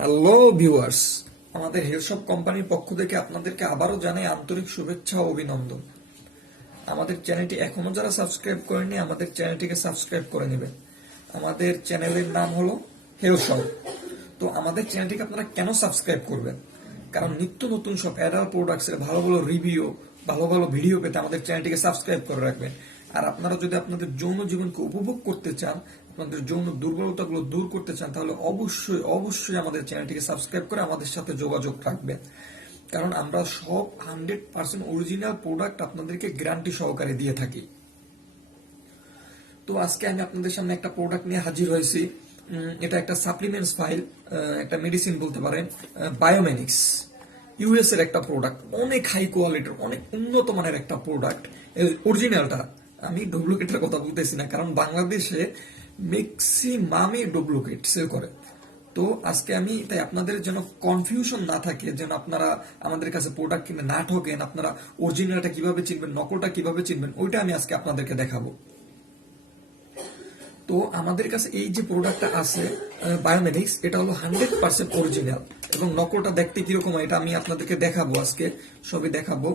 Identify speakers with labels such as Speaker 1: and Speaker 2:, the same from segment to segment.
Speaker 1: Hello viewers আমাদের হেলশপ কোম্পানির পক্ষ থেকে আপনাদেরকে আবারও জানাই আন্তরিক শুভেচ্ছা ও অভিনন্দন। আমাদের চ্যানেলটি এখনও যারা সাবস্ক্রাইব করেনি আমাদের চ্যানেলটিকে সাবস্ক্রাইব করে নেবেন। আমাদের চ্যানেলের নাম হলো হেলশপ তো আমাদের চ্যানেলটিকে আপনারা কেন সাবস্ক্রাইব করবেন? কারণ নিত্য নতুন সব অ্যাডাল্ট প্রোডাক্টসের ভালো ভালো রিভিউ, ভালো ভালো ভিডিও পেতে আমাদের চ্যানেলটিকে সাবস্ক্রাইব করে রাখবেন। আর আপনারা যদি আপনাদের যৌন জীবনকে উপভোগ করতে চান আপনাদের যৌন দুর্বলতাগুলো দূর করতে চান, তাহলে অবশ্যই অবশ্যই আমাদের চ্যানেলটিকে সাবস্ক্রাইব করে আমাদের সাথে যোগাযোগ রাখবেন কারণ আমরা সব হান্ড্রেড পার্সেন্ট অরিজিনাল প্রোডাক্ট আপনাদেরকে গ্যারান্টি সহকারে দিয়ে থাকি। তো আজকে আমি আপনাদের সামনে একটা প্রোডাক্ট নিয়ে হাজির হয়েছি। এটা একটা সাপ্লিমেন্টস ফাইল একটা মেডিসিন বলতে পারেন বায়োমেনিক্স। ইউএস এর একটা প্রোডাক্ট, অনেক হাই কোয়ালিটির, অনেক উন্নত মানের একটা প্রোডাক্ট। অরিজিনালটা আমি ডুপ্লিকেটের কথা বলতেছি না, কারণ বাংলাদেশে ম্যাক্সিমামই ডুপ্লিকেট সেল করে। তো আজকে আমি, তাই আপনাদের যেন কনফিউশন না থাকে, যেন আপনারা আমাদের কাছে প্রোডাক্ট কিনে না ঠকেন, আপনারা অরিজিনালটা কীভাবে চিনবেন, নকলটা কীভাবে চিনবেন, ওইটা আমি আজকে আপনাদেরকে দেখাবো। তো আমাদের কাছে এই যে প্রোডাক্টটা আছে বায়োমেডিক্স এটা হলো হান্ড্রেড পার্সেন্ট অরিজিনাল এবং নকলটা দেখতে কীরকম, এটা আমি আপনাদেরকে দেখাবো আজকে, সবই দেখাবো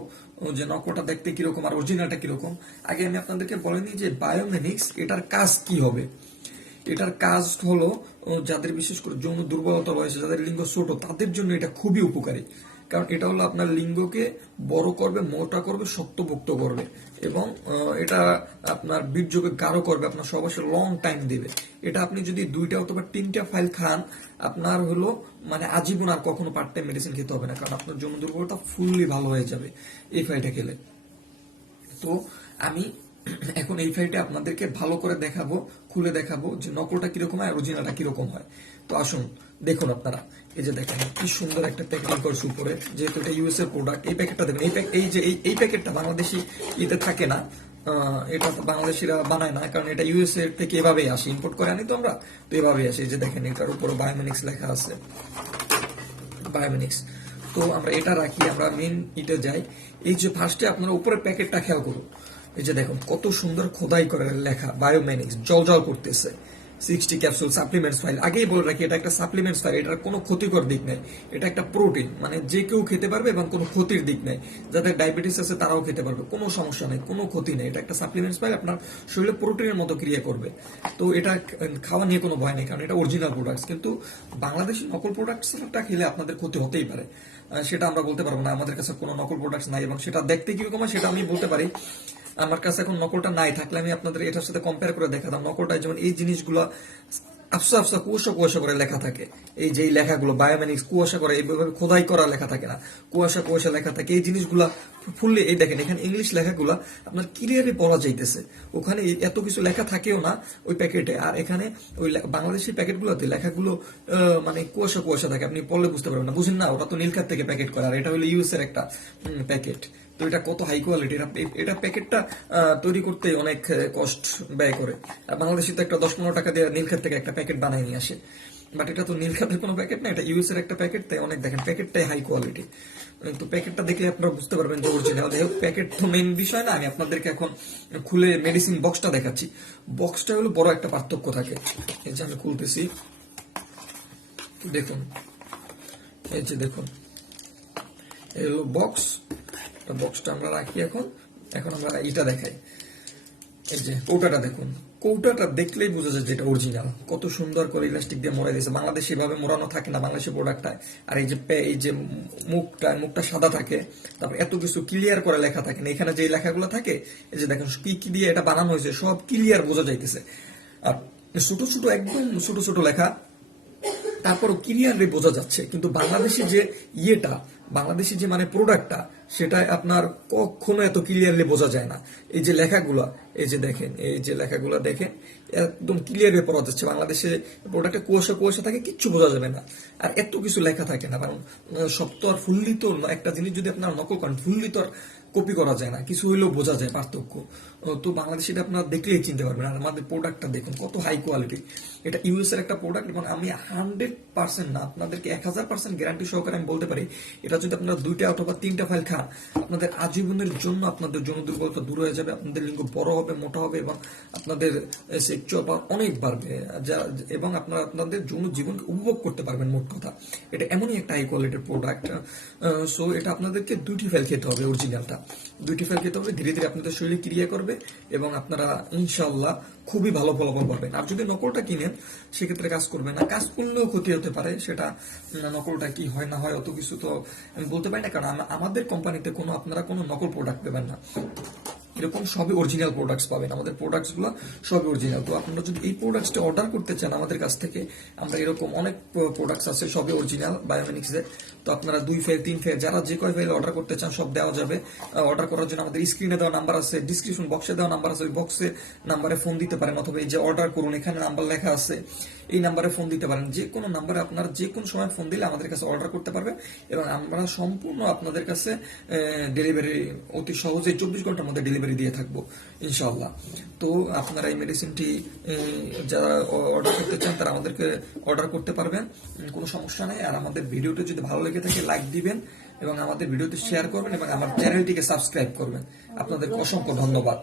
Speaker 1: যে নকলটা দেখতে কীরকম আর অরিজিনালটা কীরকম। আগে আমি আপনাদেরকে বলে নিই যে বায়োমেনিক্স এটার কাজ কি হবে? এটার কাজ হলো যাদের বিশেষ করে যৌন দুর্বলতা রয়েছে, যাদের লিঙ্গ ছোট, তাদের জন্য এটা খুবই উপকারী। কারণ এটা হলো আপনার লিঙ্গকে বড় করবে, মোটা করবে, শক্তপোক্ত করবে এবং এটা আপনার বীর্যকে গাঢ় করবে, আপনার সবাসে লং টাইম দেবে। এটা আপনি যদি দুইটা অথবা তিনটা ফাইল খান, আপনার হলো মানে আজীবন আর কখনো পার্ট টাইম মেডিসিন খেতে হবে না, কারণ আপনার যৌন দুর্বলতা ফুললি ভালো হয়ে যাবে এই ফাইলটা খেলে। তো আমি এখন এই ফাইলটা আপনাদেরকে ভালো করে দেখাবো, খুলে দেখাবো যে নকলটা কীরকম হয় অরিজিনালটা কীরকম হয়। তো আসুন, দেখুন আপনারা। এই যে দেখেন, কি সুন্দর একটা প্যাকেটিং করছে উপরে, যেহেতু এটা ইউএস এর প্রোডাক্ট এই প্যাকেটটা দেবেন এই যে, এই- প্যাকেটটা বাংলাদেশি ইতে থাকে না এটা তো বাংলাদেশিরা বানায় না, কারণ এটা ইউএস এর থেকে এভাবেই আসে ইম্পোর্ট করে আনি তো আমরা, তো এভাবেই আসে। যে দেখেন, এটার উপরে বায়োমেনিক্স লেখা আছে। বায়োমেনিক্স তো আমরা এটা রাখি, আমরা মেন ইটে যাই। এই যে ফার্স্টে আপনারা উপরে প্যাকেটটা খেয়াল করুন। এই যে দেখুন, কত সুন্দর খোদাই করে লেখা বায়োমেনিক্স জল জল করতেছে। সিক্সটি ক্যাপসুল সাপ্লিমেন্টস ফাইল আগেই বলে রাখি, এটা একটা সাপ্লিমেন্টস ফাইল এটার কোনো ক্ষতিকর দিক নেই। এটা একটা প্রোটিন মানে যে কেউ খেতে পারবে এবং কোনো ক্ষতির দিক নেই। যাদের ডায়াবেটিস আছে, তারাও খেতে পারবে, কোনো সমস্যা নেই, কোনো ক্ষতি নেই। এটা একটা সাপ্লিমেন্টস ফাইল আপনার শরীরে প্রোটিনের মতো ক্রিয়া করবে। তো এটা খাওয়া নিয়ে কোনো ভয় নেই, কারণ এটা অরিজিনাল প্রোডাক্টস কিন্তু বাংলাদেশি নকল প্রোডাক্টসটা খেলে আপনাদের ক্ষতি হতেই পারে। সেটা আমরা বলতে পারব না। আমাদের কাছে কোনো নকল প্রোডাক্টস নাই এবং সেটা দেখতে কীরকম হয়, সেটা আমি বলতে পারি। আমার কাছে এখন নকলটা নাই, থাকলে আমি আপনাদের এটার সাথে কম্পেয়ার করে দেখাতাম। নকলটা যেমন এই জিনিসগুলো আফসা আফসা কুয়াশা কুয়াশা করে লেখা থাকে। এই যে লেখাগুলো বায়োমেনিক্স কুয়াশা করে, এইভাবে খোদাই করা লেখা থাকে না। কুয়াশা কুয়াশা লেখা থাকে। এই জিনিসগুলা ফুললে এই দেখেন, এখানে ইংলিশ লেখাগুলা আপনার ক্লিয়ারলি পড়া যাইতেছে। ওখানে এত কিছু লেখা থাকেও না ওই প্যাকেটে। আর এখানে ওই লে- বাংলাদেশি প্যাকেটগুলোতে লেখাগুলো মানে কুয়াশা কুয়াশা থাকে। আপনি পড়লে বুঝতে পারবেন না। বুঝেন না, ওরা তো নীলখাত থেকে প্যাকেট করে। আর এটা হলো ইউএস এর একটা প্যাকেট। তো এটা কত হাই কোয়ালিটি এটা প্যাকেটটা তৈরি করতে অনেক কষ্ট ব্যয় করে। আর বাংলাদেশে তো একটা দশ পনেরো টাকা দিয়ে নীলখাত থেকে একটা প্যাকেট বানায় নিয়ে আসে। বাট এটা তো নীলখাতের কোনো প্যাকেট না, এটা ইউএস এর একটা প্যাকেট তাই অনেক দেখেন প্যাকেটটাই হাই কোয়ালিটি তো প্যাকেটটা দেখলে আপনারা বুঝতে পারবেন যে অরিজিনাল যাই হোক প্যাকেট তো মেন বিষয় না, আমি আপনাদেরকে এখন খুলে মেডিসিন বক্সটা দেখাচ্ছি। বক্সটা হলো বড় একটা পার্থক্য থাকে। এই যে আমি খুলতেছি। দেখুন। এই যে দেখুন। এই হলো বক্স বক্সটা আমরা রাখি এখন। এখন আমরা এটা দেখাই। এই যে কৌটাটা দেখুন। কৌটাটা দেখলেই বোঝা যায় যেটা অরিজিনাল কত সুন্দর করে ইলাস্টিক দিয়ে মোড়াই দিয়েছে। বাংলাদেশে এভাবে মোড়ানো থাকে না, বাংলাদেশি প্রোডাক্টটা আর এই যে এই যে মুখটা মুখটা সাদা থাকে। তারপর এত কিছু ক্লিয়ার করে লেখা থাকে না। এখানে যে লেখাগুলো থাকে, এই যে দেখেন, কি কি দিয়ে এটা বানানো হয়েছে, সব ক্লিয়ার বোঝা যাইতেছে। আর ছোট ছোট, একদম ছোট ছোট লেখা। তারপরও ক্লিয়ারলি বোঝা যাচ্ছে। কিন্তু বাংলাদেশি যে ইয়েটা বাংলাদেশি যে মানে প্রোডাক্টটা সেটা আপনার কখনো এত ক্লিয়ারলি বোঝা যায় না। এই যে লেখাগুলো, এই যে দেখেন, এই যে লেখাগুলো দেখেন, একদম ক্লিয়ারলি পড়া যাচ্ছে বাংলাদেশে প্রোডাক্টে কুয়াশা কুয়াশা থাকে, কিচ্ছু বোঝা যাবে না। আর এত কিছু লেখা থাকে না, কারণ সব তো আর ফুললি তো একটা জিনিস যদি আপনার নকল করেন ফুললি তো আর কপি করা যায় না, কিছু হইলেও বোঝা যায় পার্থক্য। তো বাংলাদেশে এটা আপনারা দেখলেই চিনতে পারবেন। আর আমাদের প্রোডাক্টটা দেখুন, কত হাই কোয়ালিটি এটা ইউএস এর একটা প্রোডাক্ট এবং আমি হান্ড্রেড পার্সেন্ট না, আপনাদেরকে এক হাজার পার্সেন্ট গ্যারান্টি সহকারে আমি বলতে পারি, এটা যদি আপনারা দুইটা অথবা তিনটা ফাইল খান, আপনাদের আজীবনের জন্য আপনাদের যৌন দুর্বলতা দূর হয়ে যাবে, আপনাদের লিঙ্গ বড় হবে, মোটা হবে এবং আপনাদের সেক্সুয়াল পাওয়ার অনেক বাড়বে। যা, এবং আপনারা আপনাদের যৌন জীবনকে উপভোগ করতে পারবেন, মোট কথা। এটা এমনই একটা হাই কোয়ালিটির প্রোডাক্ট সো এটা আপনাদেরকে দুইটি ফেল খেতে হবে অরিজিনালটা দুইটি ফেল খেতে হবে, ধীরে ধীরে আপনাদের শরীরে ক্রিয়া করবে এবং আপনারা ইনশাল্লাহ খুবই ভালো ফলাফল পাবেন। আর যদি নকলটা কিনেন, সেক্ষেত্রে কাজ করবে না। কাজ করলেও ক্ষতি হতে পারে, সেটা নকলটা কি হয়, না হয়, অত কিছু তো আমি বলতে পারি না। কারণ আমাদের কোম্পানিতে কোনো, আপনারা কোনো নকল প্রোডাক্ট দেবেন না। এরকম সবই অরিজিনাল প্রোডাক্টস পাবেন। আমাদের প্রোডাক্টসগুলো সবই অরিজিনাল তো আপনারা যদি এই প্রোডাক্টসটা অর্ডার করতে চান আমাদের কাছ থেকে, আমরা এরকম অনেক প্রোডাক্টস আছে, সবই অরিজিনাল বায়োমেনিক্স এর। তো আপনারা দুই ফের তিন ফের যারা যে কয় ফের অর্ডার করতে চান, সব দেওয়া যাবে। অর্ডার করার জন্য আমাদের স্ক্রিনে দেওয়া নাম্বার আছে ডিসক্রিপশন বক্সে দেওয়া নাম্বার আছে, ওই বক্সে নাম্বারে ফোন দিতে পারেন অথবা এই যে অর্ডার করুন, এখানে নাম্বার লেখা আছে। এই নাম্বারে ফোন দিতে পারেন। যে কোনো নাম্বারে আপনার যে কোনো সময় ফোন দিলে আমাদের কাছে অর্ডার করতে পারবেন এবং আমরা সম্পূর্ণ আপনাদের কাছে ডেলিভারি অতি সহজে চব্বিশ ঘণ্টার মধ্যে ডেলিভারি দিয়ে থাকব ইনশাল্লাহ তো আপনারা এই মেডিসিনটি যারা অর্ডার করতে চান তারা আমাদেরকে অর্ডার করতে পারবেন, কোনো সমস্যা নেই। আর আমাদের ভিডিওটি যদি ভালো লেগে থাকে লাইক দিবেন এবং আমাদের ভিডিওটি শেয়ার করবেন এবং আমার চ্যানেলটিকে সাবস্ক্রাইব করবেন। আপনাদেরকে অসংখ্য ধন্যবাদ।